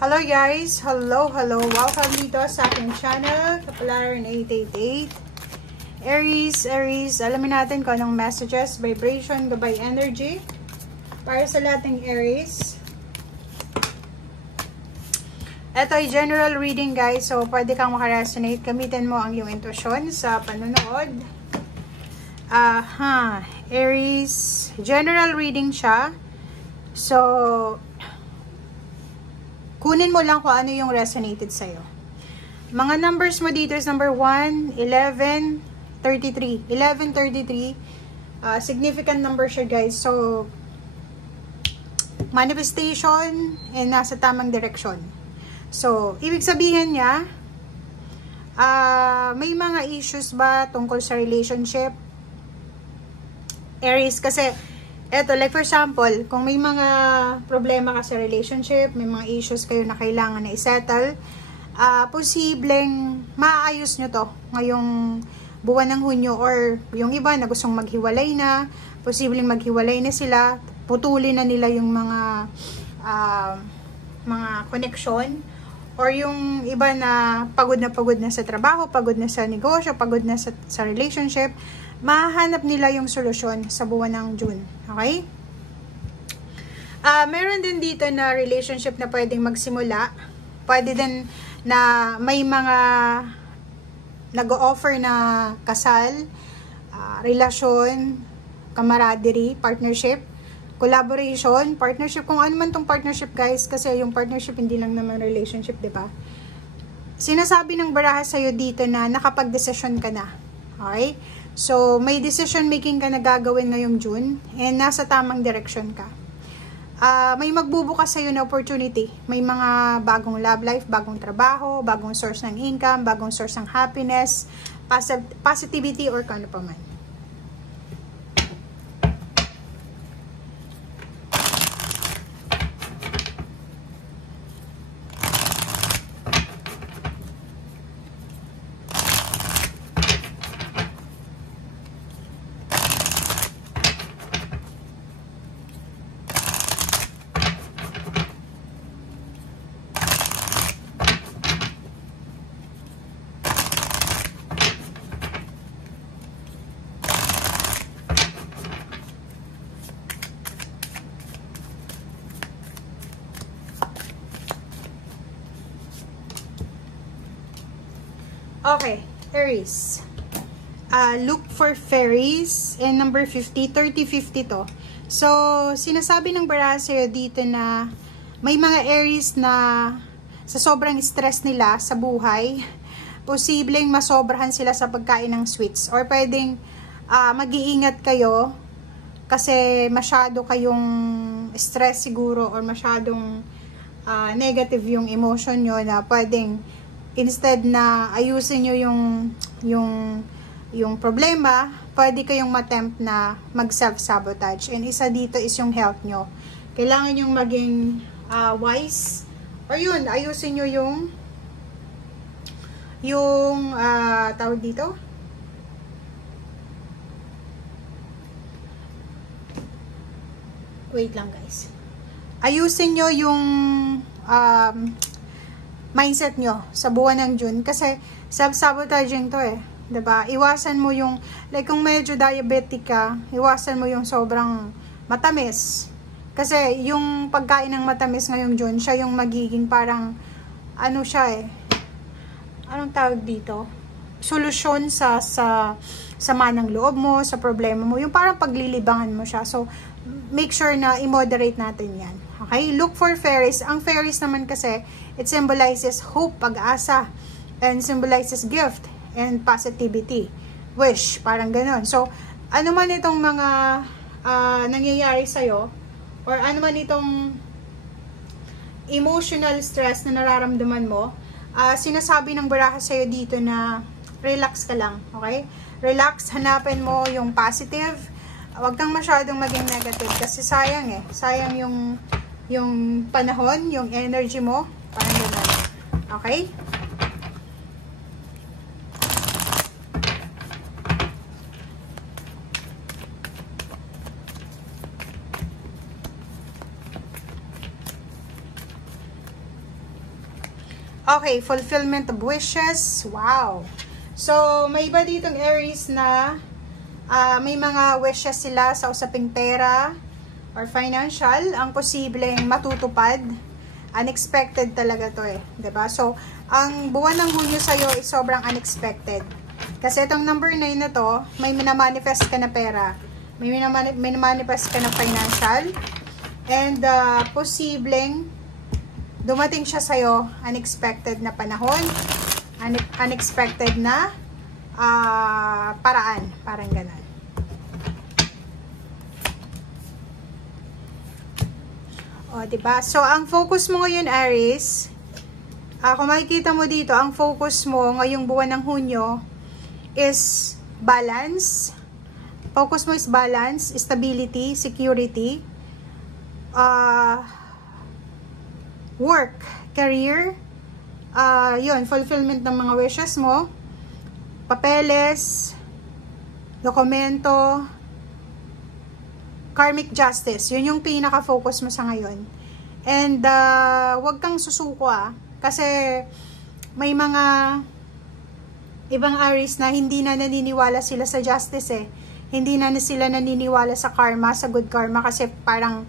Hello guys! Hello! Welcome dito sa aking channel, Kapalaran 888. Aries, alamin natin kung anong messages, vibration, gabay energy para sa lating Aries. Ito ay general reading guys, so pwede kang makaresonate. Gamitin mo ang iyong intuition sa panonood. Aries, general reading siya. So, kunin mo lang kung ano yung resonated sa'yo. Mga numbers mo dito is number 1, 11, 33. 11, 33. Significant number siya guys. So, manifestation and nasa tamang direksyon. So, ibig sabihin niya, may mga issues ba tungkol sa relationship? Aries, kasi eto, like for example, kung may mga problema ka sa relationship, may mga issues kayo na kailangan na isettle, posibleng maayos nyo to ngayong buwan ng Hunyo, or yung iba na gustong maghiwalay na, posibleng maghiwalay na sila, putulin na nila yung mga connection, or yung iba na pagod na sa trabaho, pagod na sa negosyo, pagod na sa relationship, mahanap nila yung solusyon sa buwan ng June. Okay? Meron din dito na relationship na pwedeng magsimula. Pwede din na may mga nag-o-offer na kasal, relasyon, camaraderie, partnership, collaboration, partnership, kung ano man tong partnership guys, kasi yung partnership hindi lang naman relationship, di ba? Sinasabi ng baraha sa'yo dito na nakapag-desisyon ka na. Okay? So, may decision making ka na gagawin ngayong June and nasa tamang direction ka. May magbubukas sa'yo na opportunity. May mga bagong love life, bagong trabaho, bagong source ng income, bagong source ng happiness, positivity, or kano pa man. Okay, Aries. Look for fairies. And number 50, 30-50 to. So, sinasabi ng baraha sa'yo dito na may mga Aries na sa sobrang stress nila sa buhay, posibleng masobrahan sila sa pagkain ng sweets. Or pwedeng mag-iingat kayo kasi masyado kayong stress siguro, or masyadong negative yung emotion nyo, na pwedeng instead na ayusin nyo yung problema, pwede kayong matempt na mag-self-sabotage. And isa dito is yung health nyo. Kailangan yung maging wise, or yun, ayusin nyo yung tawag dito, wait lang guys, ayusin nyo yung mindset nyo sa buwan ng June, kasi self-sabotaging to eh, 'di ba? Iwasan mo yung, like kung medyo diabetic ka, iwasan mo yung sobrang matamis, kasi yung pagkain ng matamis ngayong June, siya yung magiging parang ano siya eh, anong tawag dito, solusyon sa sama ng loob mo, sa problema mo, yung parang paglilibangan mo siya. So make sure na i-moderate natin yan. Okay? Look for fairies. Ang fairies naman kasi, it symbolizes hope, pag-asa, and symbolizes gift and positivity, wish, parang ganon. So, ano man itong mga nangyayari sa'yo, or ano man itong emotional stress na nararamdaman mo, sinasabi ng baraha sa'yo dito na relax ka lang, okay? Relax, hanapin mo yung positive. Huwag kang masyadong maging negative kasi sayang eh. Sayang yung panahon, yung energy mo. Parang gano'n. Okay? Okay, fulfillment of wishes. Wow. So, may iba ditong Aries na may mga wishes sila sa usaping pera or financial. Ang posibleng matutupad. Unexpected talaga to eh. 'Di ba? So, ang buwan ng Hunyo sa'yo is sobrang unexpected. Kasi itong number 9 na to, may minamanifest ka na pera. May minamanifest ka na financial. And posibleng dumating siya sa'yo, unexpected na panahon, unexpected na paraan, parang ganun. O, diba? So, ang focus mo ngayon, Aries, kung makikita mo dito, ang focus mo ngayong buwan ng Hunyo is balance. Focus mo is balance, stability, security, work, career, yun, fulfillment ng mga wishes mo, papeles, dokumento, karmic justice. Yun yung pinaka-focus mo sa ngayon. And, wag kang susuko kasi may mga ibang Aries na hindi na naniniwala sila sa justice eh. Hindi na sila naniniwala sa karma, sa good karma kasi parang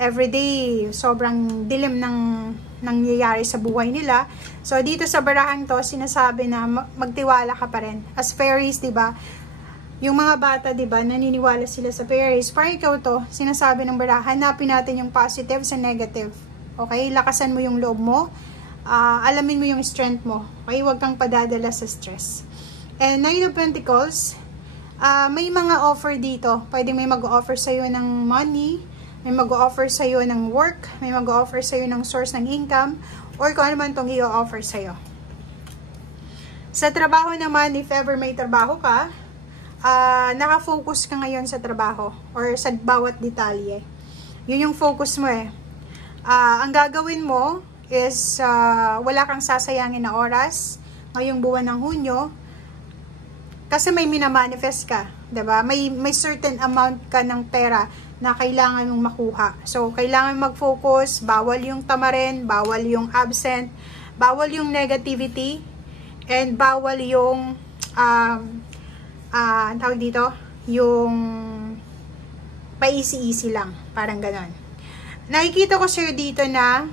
everyday, sobrang dilim ng nangyayari sa buhay nila. So, dito sa barahang to, sinasabi na magtiwala ka pa rin. As fairies, diba? Yung mga bata, diba, naniniwala sila sa fairies. Parang ikaw to, sinasabi ng baraha, hanapin natin yung positive sa negative. Okay? Lakasan mo yung loob mo. Alamin mo yung strength mo. Okay? Huwag kang padadala sa stress. And 9 of Pentacles, may mga offer dito. Pwedeng may mag-offer sa'yo ng money, may mag-offer sa'yo ng work, may mag-offer sa'yo ng source ng income, or kung ano man itong i-offer sa'yo. Sa trabaho naman, if ever may trabaho ka, nakafocus ka ngayon sa trabaho, or sa bawat detalye. Yun yung focus mo eh. Ang gagawin mo is, wala kang sasayangin na oras, ngayong buwan ng Hunyo, kasi may minamanifest ka, diba? May certain amount ka ng pera na kailangan mong makuha. So, kailangan mag-focus, bawal yung tamarin, bawal yung absent, bawal yung negativity, and bawal yung, tawag dito, yung paisi-isi lang, parang ganon. Nakikita ko sa'yo dito na,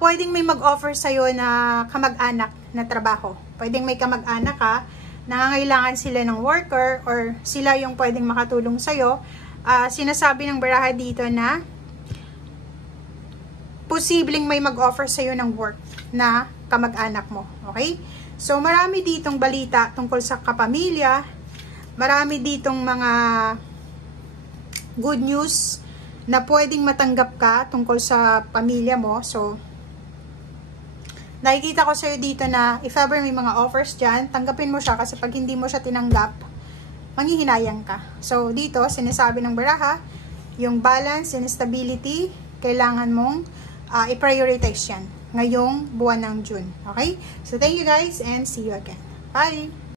pwedeng may mag-offer sa'yo na kamag-anak na trabaho. Pwedeng may kamag-anak ka, nangangailangan sila ng worker or sila yung pwedeng makatulong sa'yo. Sinasabi ng baraha dito na posibleng may mag-offer sa'yo ng work na kamag-anak mo. Okay? So, marami ditong balita tungkol sa kapamilya. Marami ditong mga good news na pwedeng matanggap ka tungkol sa pamilya mo. So, nakikita ko sa'yo dito na if ever may mga offers dyan, tanggapin mo siya kasi pag hindi mo siya tinanggap, manghihinayang ka. So, dito, sinasabi ng baraha, yung balance and stability, kailangan mong i-prioritize yan ngayong buwan ng June. Okay? So, thank you guys and see you again. Bye!